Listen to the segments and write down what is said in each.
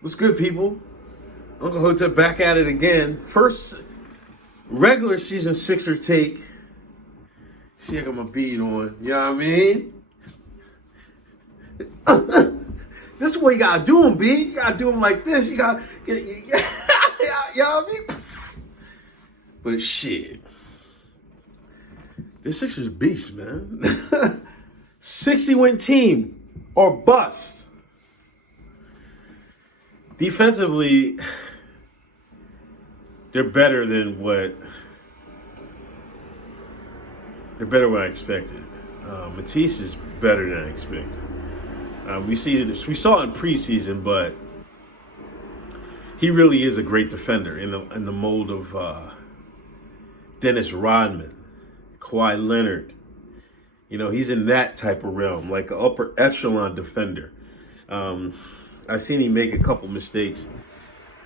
What's good, people? Uncle Hotep back at it again. First regular season Sixer take. See, I got my bead on. You know what I mean? This is what you gotta do him, B. You gotta do him like this. You gotta get, you know what I mean? But shit, this Sixers beast, man. 60-win team or bust. Defensively, they're better than what I expected. Matisse is better than I expected. We saw it in preseason, but he really is a great defender in the mold of Dennis Rodman, Kawhi Leonard. You know, he's in that type of realm, like an upper echelon defender. I've seen him make a couple mistakes.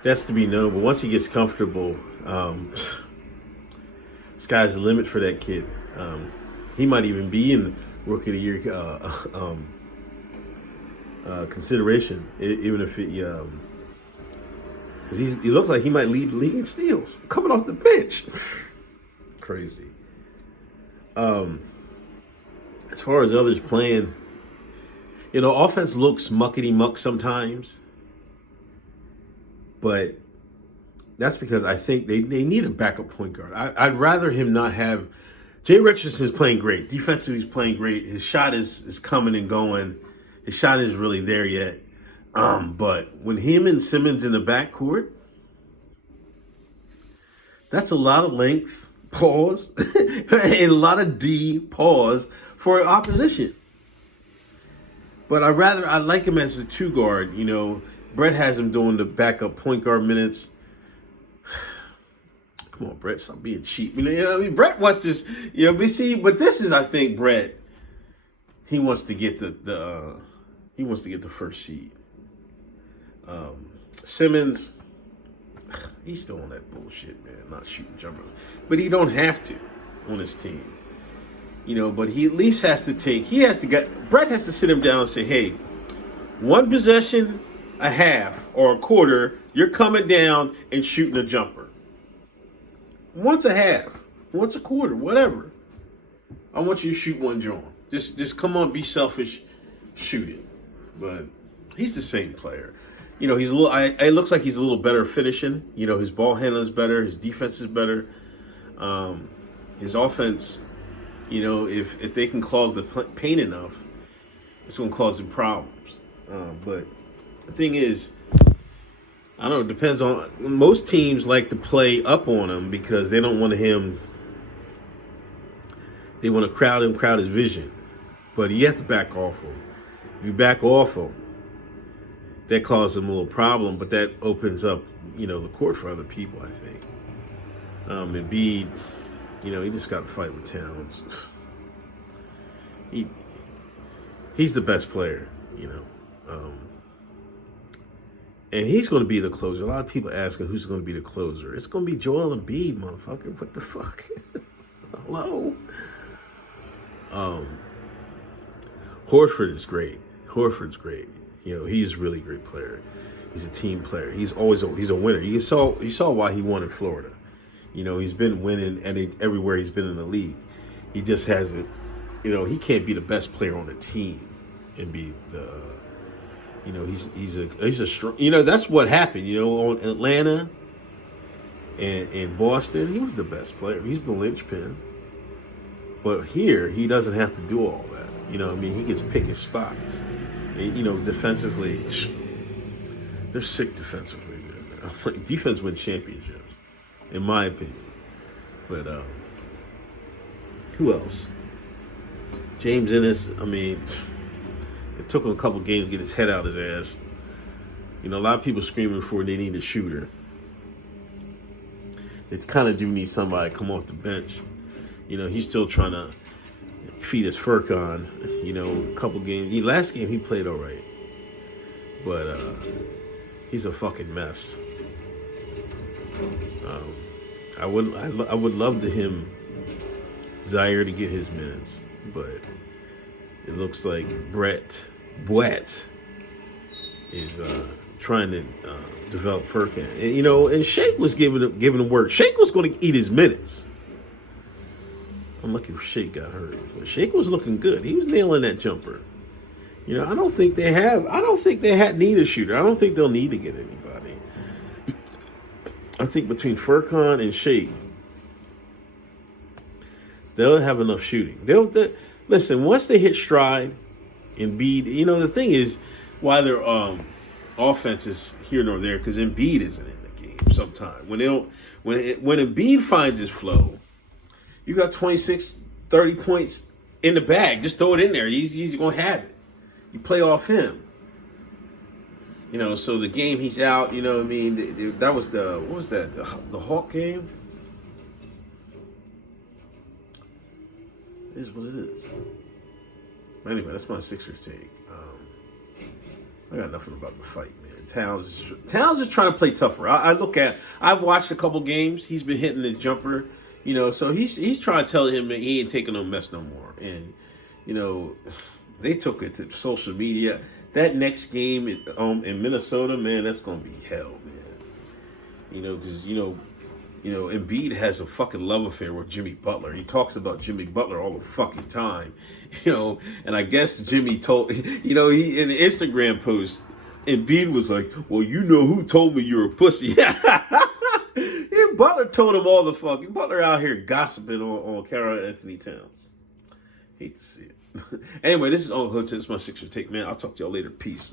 That's to be known, but once he gets comfortable, sky's the limit for that kid. He might even be in Rookie of the Year consideration, even if because he looks like he might lead the league in steals coming off the bench. Crazy. As far as others playing, you know, offense looks muckety-muck sometimes, but that's because I think they need a backup point guard. I'd rather him not have. Jay Richardson's playing great. Defensively, he's playing great. His shot is coming and going. His shot isn't really there yet. But when him and Simmons in the backcourt, that's a lot of length, pause, and a lot of D, pause, for opposition. But I like him as a two guard. You know, Brett has him doing the backup point guard minutes. Come on, Brett, stop being cheap. You know what I mean? Brett wants this. You know, but this is, I think, Brett. He wants to get the first seed. Simmons, he's still on that bullshit, man. Not shooting jumpers, but he don't have to on his team. You know, but he at least has to Brett has to sit him down and say, hey, one possession, a half, or a quarter, you're coming down and shooting a jumper. Once a half, once a quarter, whatever. I want you to shoot one joint. Just come on, be selfish, shoot it. But he's the same player. You know, he's a little. It looks like he's a little better finishing. You know, his ball handling is better. His defense is better. His offense. You know, if they can clog the paint enough, it's going to cause them problems. But the thing is, I don't know, it depends on, most teams like to play up on him because they don't want him, they want to crowd his vision. But you have to back off him. If you back off him, that causes him a little problem, but that opens up, you know, the court for other people, I think. Embiid, you know, he just got to fight with Towns. He's the best player, you know. And he's going to be the closer. A lot of people asking who's going to be the closer. It's going to be Joel Embiid, motherfucker. What the fuck? Hello? Horford is great. Horford's great. You know, he's a really great player. He's a team player. He's a winner. You saw why he won in Florida. You know, he's been winning everywhere he's been in the league. He just hasn't, you know, he can't be the best player on the team and be the, you know, he's a strong, you know, that's what happened, you know, on Atlanta and Boston, he was the best player. He's the linchpin. But here, he doesn't have to do all that. You know what I mean? He gets pick his spots. And, you know, defensively, they're sick defensively, man. Defense wins championships, in my opinion. But who else? James Ennis, I mean, it took him a couple games to get his head out his ass. You know, a lot of people screaming for they need a shooter. They kind of do need somebody to come off the bench. You know, he's still trying to feed his Furcon. You know, a couple games. Last game he played all right. But he's a fucking mess. I would love to him Zaire to get his minutes, but it looks like Brett is trying to develop Furkan. And Shake was giving him work. Shake was going to eat his minutes. I'm lucky for Shake got hurt. But Shake was looking good. He was nailing that jumper. I don't think they need a shooter. I don't think they'll need to get anybody. I think between Furkan and Shake, they'll have enough shooting. Listen, once they hit stride, Embiid, the thing is, why their offense is here nor there, because Embiid isn't in the game sometimes. When Embiid finds his flow, you got 26, 30 points in the bag. Just throw it in there. He's going to have it. You play off him. So the game he's out, that was what was that? The Hawk game? It is what it is. Anyway, that's my Sixers take. I got nothing about the fight, man. Towns is trying to play tougher. I've watched a couple games. He's been hitting the jumper, so he's trying to tell him that he ain't taking no mess no more. And, they took it to social media. That next game in Minnesota, man, that's going to be hell, man. Because, Embiid has a fucking love affair with Jimmy Butler. He talks about Jimmy Butler all the fucking time, and I guess Jimmy told, he in the Instagram post, Embiid was like, well, who told me you're a pussy? Yeah, Butler told him all the fucking, Butler out here gossiping on Carol Anthony Towns. Hate to see it. Anyway, this is Uncle Hood. This is my Sixer take, man. I'll talk to y'all later. Peace.